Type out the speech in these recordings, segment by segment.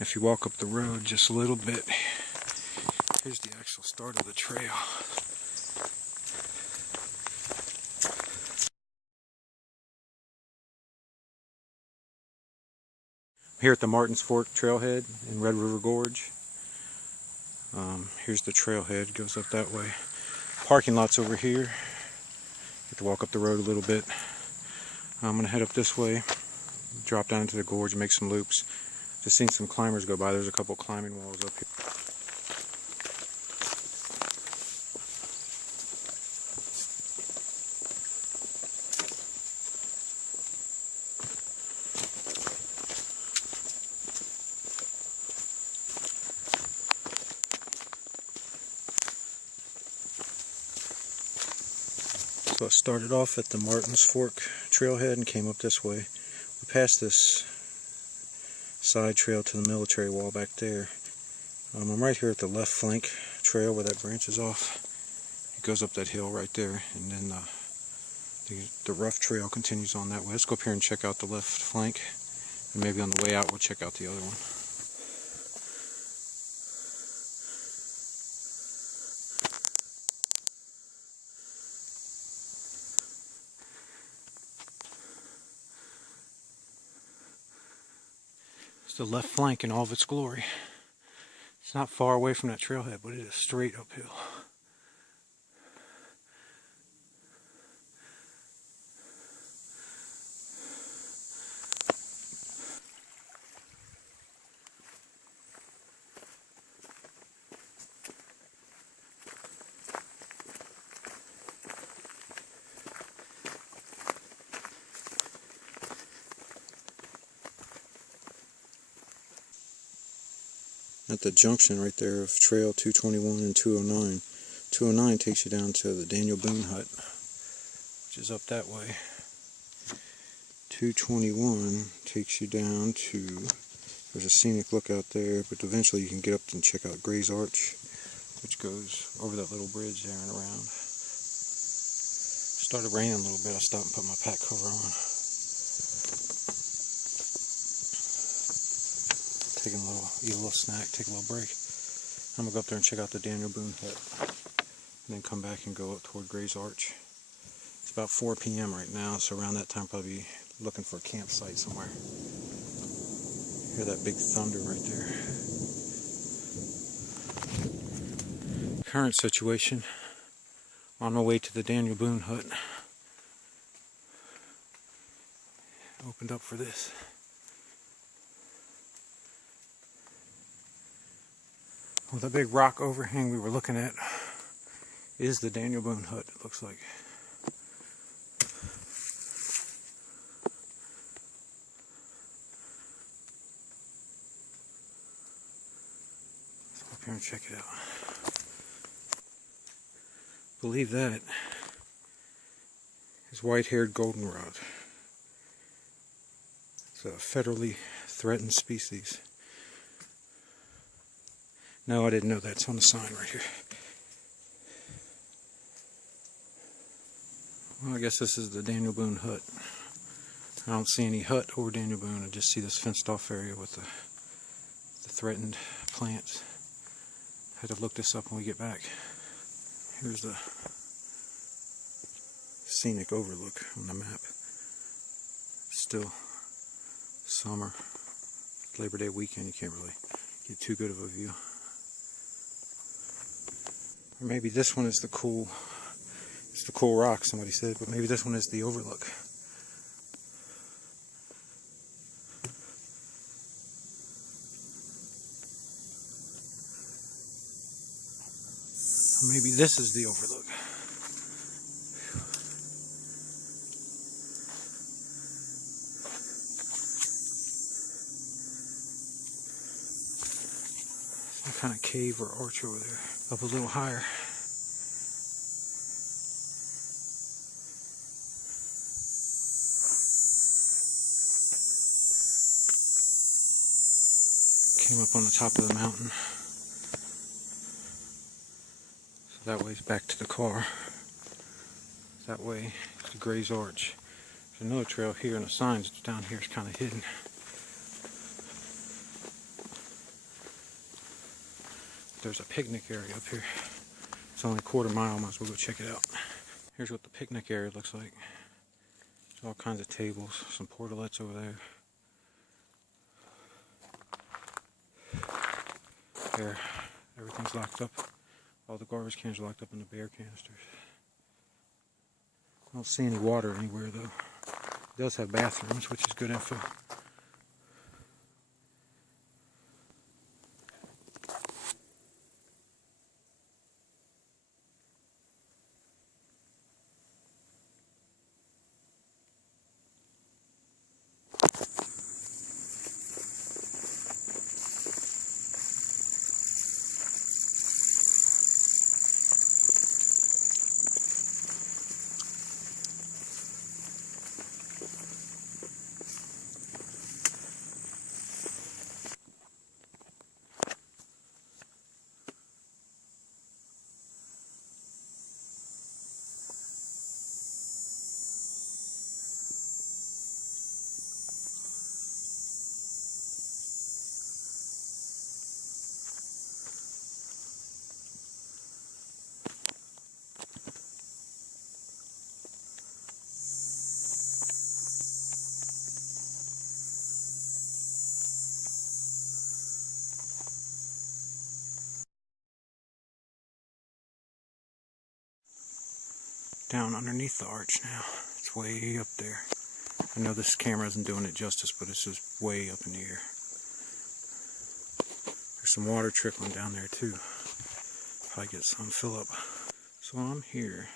If you walk up the road just a little bit, here's the actual start of the trail. Here at the Martins Fork trailhead in Red River Gorge. Here's the trailhead, goes up that way. Parking lot's over here. You have to walk up the road a little bit. I'm gonna head up this way, drop down into the gorge, make some loops. Just seen some climbers go by. There's a couple climbing walls up here. So I started off at the Martins Fork trailhead and came up this way. We passed this side trail to the military wall back there. I'm right here at the left flank trail where that branches off. It goes up that hill right there, and then the rough trail continues on that way. Let's go up here and check out the left flank, and maybe on the way out we'll check out the other one. The left flank in all of its glory. It's not far away from that trailhead, but it is straight uphill. At the junction right there of Trail 221 and 209. 209 takes you down to the Daniel Boone Hut, which is up that way. 221 takes you down to, there's a scenic look out there, but eventually you can get up and check out Gray's Arch, which goes over that little bridge there and around. Started raining a little bit. I stopped and put my pack cover on. Eat a little snack, take a little break. I'm gonna go up there and check out the Daniel Boone Hut, and then come back and go up toward Gray's Arch. It's about 4 p.m. right now, so around that time probably looking for a campsite somewhere. Hear that big thunder right there. Current situation, on my way to the Daniel Boone Hut. Opened up for this. Well, the big rock overhang we were looking at is the Daniel Boone Hut, it looks like. Let's go up here and check it out. Believe that is white-haired goldenrod. It's a federally threatened species. No, I didn't know that. It's on the sign right here. Well, I guess this is the Daniel Boone Hut. I don't see any hut or Daniel Boone. I just see this fenced off area with the threatened plants. I had to look this up when we get back. Here's the scenic overlook on the map. Still summer, Labor Day weekend. You can't really get too good of a view. Or maybe this one is the cool rock, somebody said, but maybe this one is the overlook. Or maybe this is the overlook. Some kind of cave or arch over there. Up a little higher. Came up on the top of the mountain. So that way's back to the car. That way to Gray's Arch. There's another trail here, and the signs down here is kind of hidden. There's a picnic area up here. It's only a quarter mile, might as well go check it out. Here's what the picnic area looks like. There's all kinds of tables, some portalettes over there. There, everything's locked up. All the garbage cans are locked up in the beer canisters. I don't see any water anywhere though. It does have bathrooms, which is good info. Down underneath the arch now. It's way up there. I know this camera isn't doing it justice, but this is way up in the air. There's some water trickling down there too. If I get some fill up. So I'm here.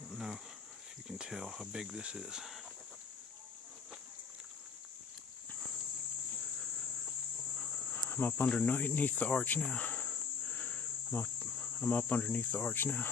I don't know if you can tell how big this is. I'm up underneath the arch now. I'm up underneath the arch now.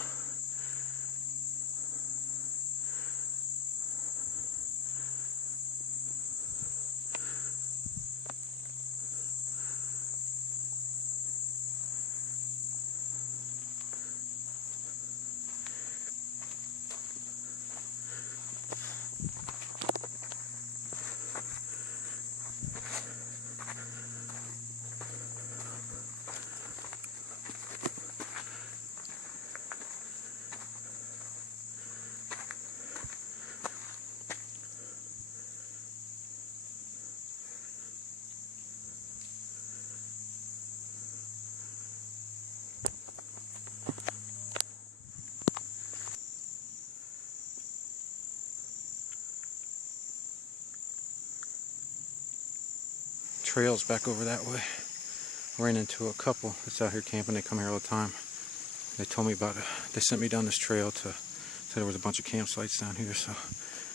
Trails back over that way. Ran into a couple that's out here camping. They come here all the time. They told me about it. They sent me down this trail to say there was a bunch of campsites down here, so,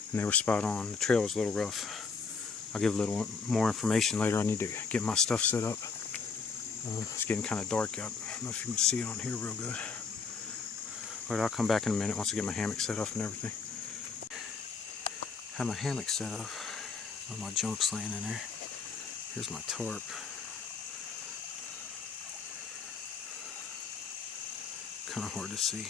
and they were spot on. The trail was a little rough. I'll give a little more information later. I need to get my stuff set up. It's getting kind of dark out. I don't know if you can see it on here real good, but I'll come back in a minute once I get my hammock set up and everything. Have my hammock set up. All my junk's laying in there. Here's my tarp. Kind of hard to see.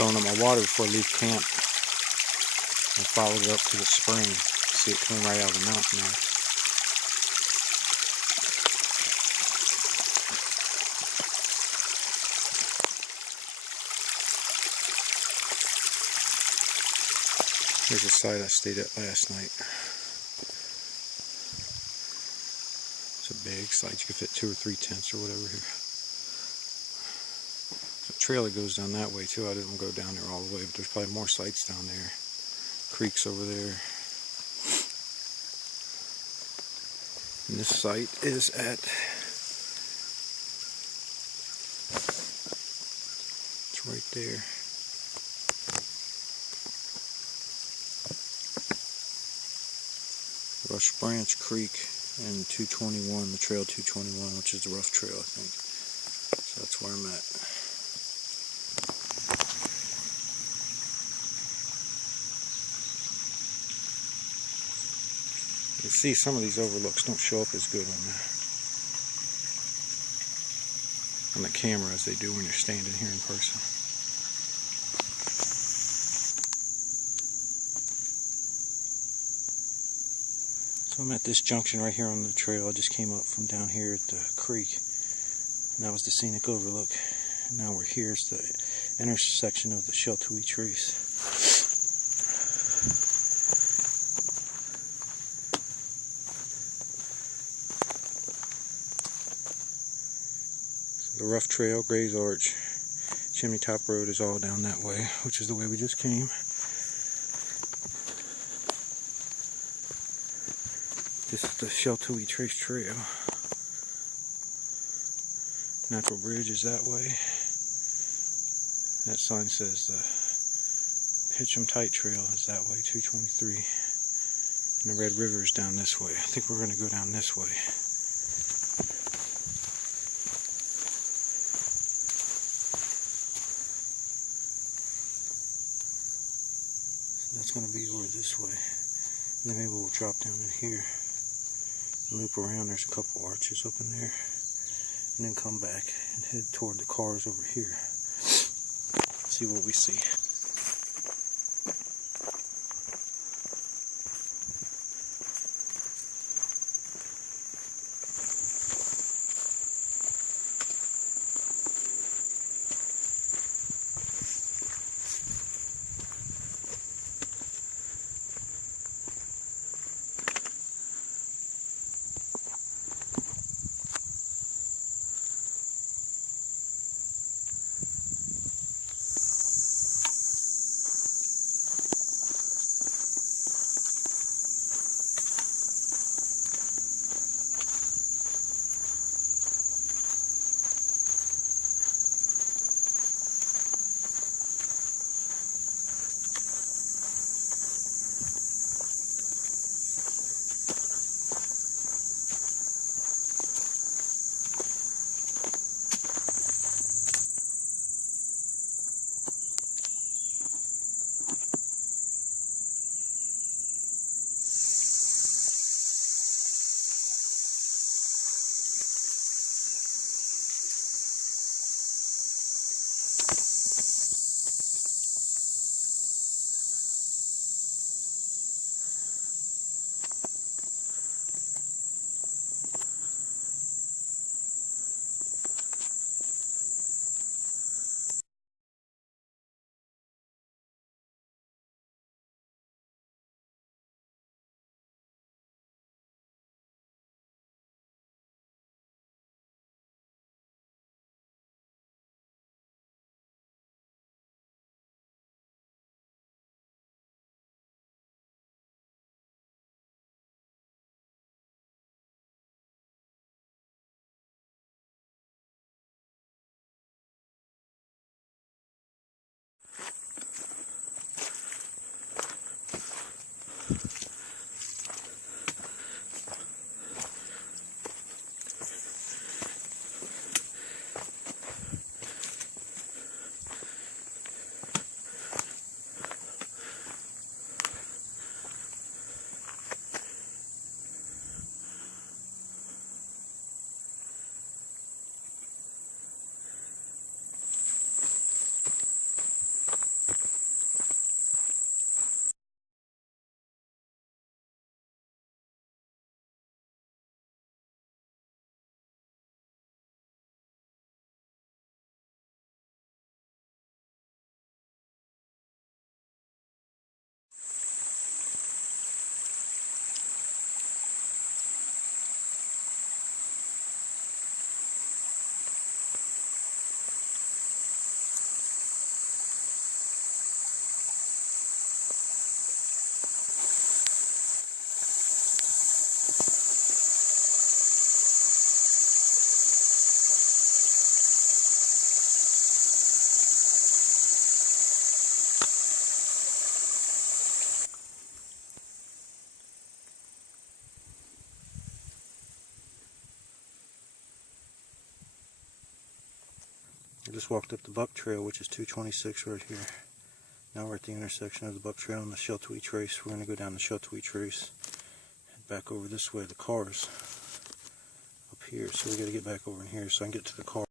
Filling up my water before I leave camp. I followed it up to the spring. See it coming right out of the mountain there. Here's the site I stayed at last night. It's a big site. You could fit 2 or 3 tents or whatever here. There's a trail that goes down that way too. I didn't go down there all the way, but there's probably more sites down there. Creeks over there. And this site is at, it's right there. Rush Branch Creek and 221, the trail 221, which is the rough trail, I think. So that's where I'm at. You can see some of these overlooks don't show up as good on the camera as they do when you're standing here in person. So I'm at this junction right here on the trail. I just came up from down here at the creek, and that was the scenic overlook. And now we're here. It's the intersection of the Sheltowee Trace. The rough trail, Gray's Arch, Chimney Top Road is all down that way, which is the way we just came. This is the Sheltowee Trace Trail. Natural Bridge is that way. That sign says the Hitch'em Tight Trail is that way, 223. And the Red River is down this way. I think we're going to go down this way. That's going to be over this way. And then maybe we'll drop down in here. Loop around. There's a couple arches up in there. And then come back and head toward the cars over here. See what we see. We just walked up the Buck Trail, which is 226 right here. Now we're at the intersection of the Buck Trail and the Sheltwee Trace. We're going to go down the Sheltwee Trace, head back over this way. The car's up here, so we got to get back over in here so I can get to the car.